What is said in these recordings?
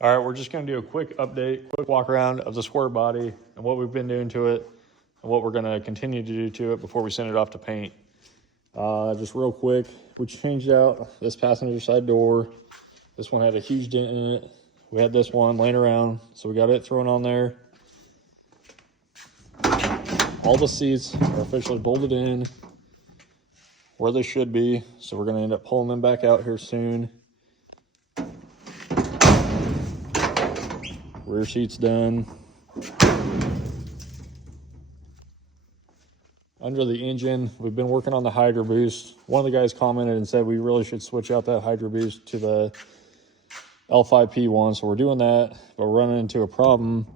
All right, we're just gonna do a quick update, quick walk around of the square body and what we've been doing to it and what we're gonna continue to do to it before we send it off to paint. Just real quick, we changed out this passenger side door. This one had a huge dent in it. We had this one laying around, so we got it thrown on there. All the seats are officially bolted in where they should be, so we're gonna end up pulling them back out here soon. Rear seat's done. Under the engine, we've been working on the Hydro Boost. One of the guys commented and said we really should switch out that Hydro Boost to the L5P one, so we're doing that, but we're running into a problem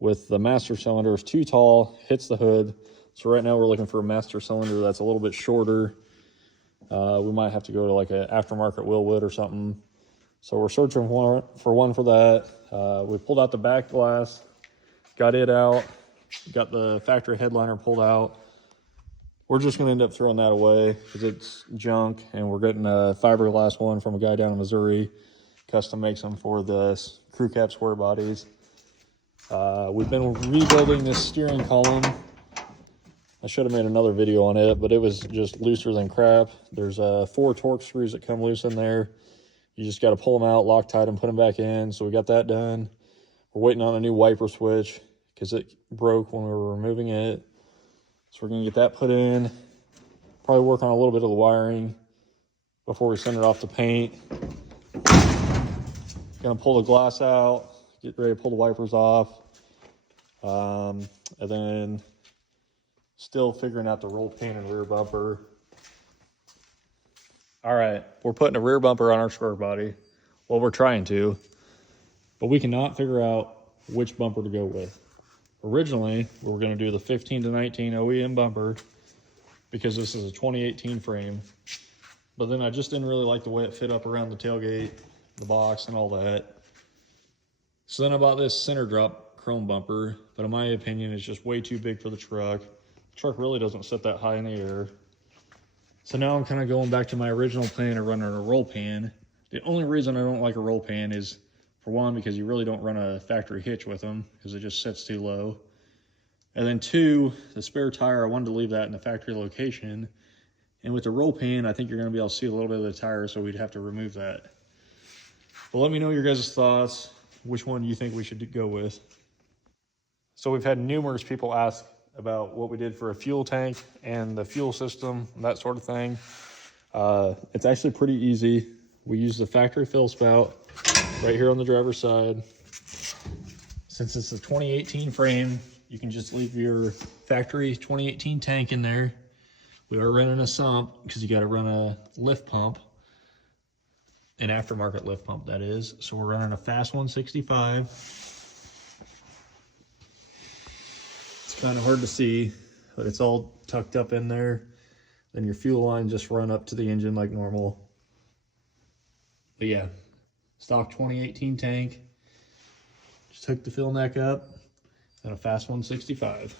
with the master cylinder. It's too tall, hits the hood. So right now we're looking for a master cylinder that's a little bit shorter. We might have to go to like an aftermarket Willwood or something. So we're searching for one for that. We pulled out the back glass, got it out, got the factory headliner pulled out. We're just gonna end up throwing that away because it's junk, and we're getting a fiberglass one from a guy down in Missouri. Custom makes them for the crew cab square bodies. We've been rebuilding this steering column. I should have made another video on it, but it was just looser than crap. There's 4 torque screws that come loose in there. You just got to pull them out, Loctite them, put them back in. So we got that done. We're waiting on a new wiper switch because it broke when we were removing it. So we're going to get that put in. Probably work on a little bit of the wiring before we send it off to paint. Going to pull the glass out, get ready to pull the wipers off. And then still figuring out the roll pin and rear bumper. All right, we're putting a rear bumper on our square body. Well, we're trying to, but we cannot figure out which bumper to go with. Originally, we were going to do the 15 to 19 OEM bumper because this is a 2018 frame. But then I just didn't really like the way it fit up around the tailgate, the box, and all that. So then I bought this center drop chrome bumper, but in my opinion, it's just way too big for the truck. The truck really doesn't sit that high in the air. So now I'm kind of going back to my original plan of running a roll pan. The only reason I don't like a roll pan is, for one, because you really don't run a factory hitch with them because it just sits too low. And then 2, the spare tire, I wanted to leave that in the factory location. And with the roll pan, I think you're going to be able to see a little bit of the tire, so we'd have to remove that. But let me know your guys' thoughts, which one you think we should go with. So we've had numerous people ask about what we did for a fuel tank and the fuel system, that sort of thing. It's actually pretty easy. We use the factory fill spout right here on the driver's side. Since it's a 2018 frame, you can just leave your factory 2018 tank in there. We are running a sump because you got to run a lift pump, an aftermarket lift pump that is. So we're running a fast 165. Kind of hard to see, but it's all tucked up in there. Then your fuel line just run up to the engine like normal. But yeah, stock 2018 tank. Just hook the fill neck up and a fast 165.